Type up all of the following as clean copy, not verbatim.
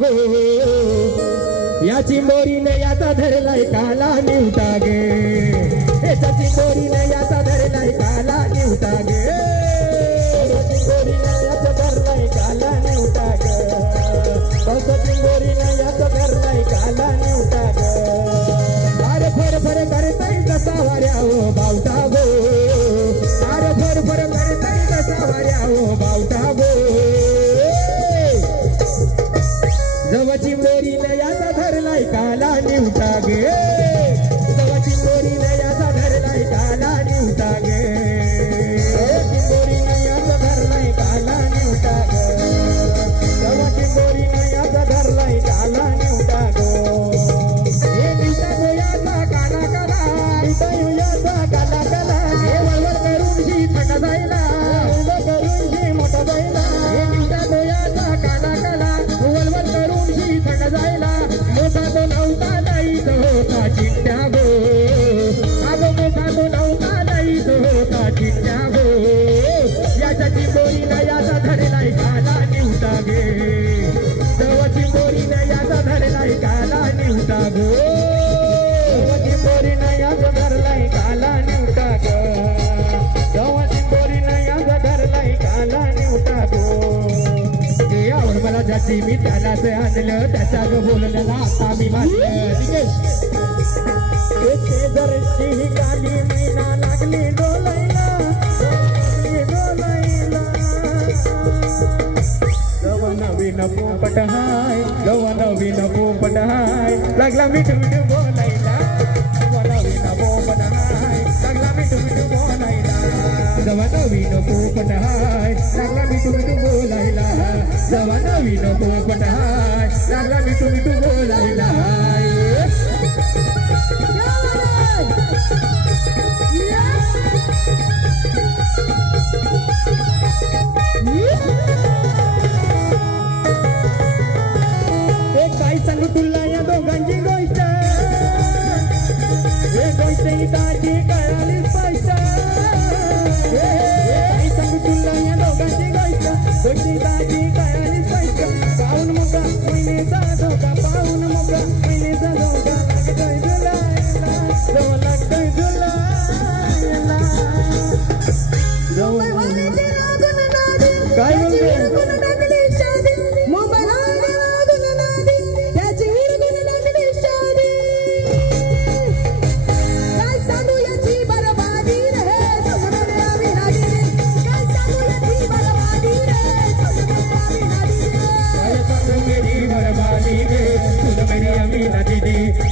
गो या चिंबोरीने याचा धरलाय काला निवटा गे याच्या चिंबोरीने याचा धरलाय काला निवटा गे चिंबोरीने याचा धरलाय काला निवटा गे चिंबोरीने याचा धरलाय काला निवटा गे अरे फर फर करताय कसा वाऱ्यावो बावटा गो अरे फर फर करताय कसा वाऱ्यावो बावटा गो जव चिंबोरीने याचा धरलाय काला निवटा गे जव चिंबोरीने याचा धरलाय काला निवटा गे चिंबोरीने याचा धरलाय काला निवटा गे जव चिंबोरीने याचा धरलाय काला निवटा गो हे निवटा गो याचा काला काला निवटा याचा काला काला हे वळवळ करून जी थंड जायला वळवळ करून जी मोठा जायला हे निवटा गो याचा काला काला वळवळ करून जी थंड जायला मोठा तो नव्हता नाहीच होता चिट्ट्या गो अगो मोठा तो नव्हता नाहीच होता चिट्ट्या गो याच्या चिंबोरीने याचा धरलाय काला निवटा गे जव चिंबोरीने याचा धरलाय काला निवटा गो जव चिंबोरीने याचा धरलाय काला निवटा गो जव चिंबोरीने याचा धरलाय काला निवटा गो यावर मला ज्याची मी त्यालाच आणलं त्याच्या ग बोलण्याला आता मी मानलं जरची काली मीना लागली डोलायला गव नवीन पोपट हाय गव नवीन पोपट हाय लागला मिठू मिठू बोलायला गव नवीन पोपट हाय लागला मिठू मिठू बोलायला गव नवीन पोपट हाय लागला मिठू मिठू बोलायला गव नवीन पोपट हाय लागला मिठू मिठू बोलायला काय सांगू तुला या दोघांची गोष्ट हे गोष्ट ताजी कळाली स्पष्ट काय सांगू तुला या दोघांची गोष्ट गोष्ट ताजी कळाली स्पष्ट पाहून मुका महिनेचा धोका पाहून मुका महिनेचा धोका लागतोय जुलायला लागतोय जुलायला काय म्हणते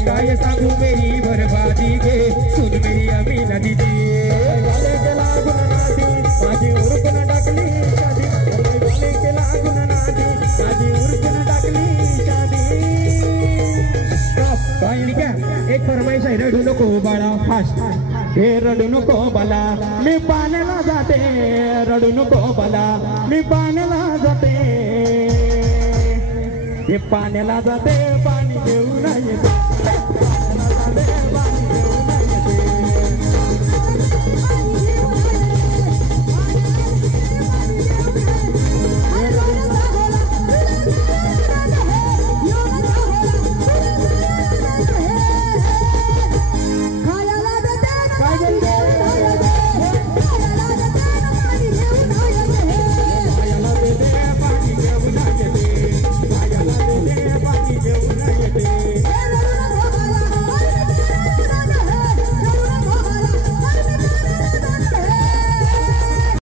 काय सांगू मेरी बर्बादी गे सुन मेरी अमीना दीदी वाले के लागून नादी माझी उरकून टाकली शादी वाले के लागून नादी माझी उरकून टाकली शादी काय नाही क्या एक फरमाईश आहे रडू नको बाळा फास्ट हे रडू नको बाला मी पाण्याला जाते रडू नको बाला मी पाण्याला जाते हे पाण्याला जाते पाणी घेऊन येते पाण्याला जाते पाणी घेऊन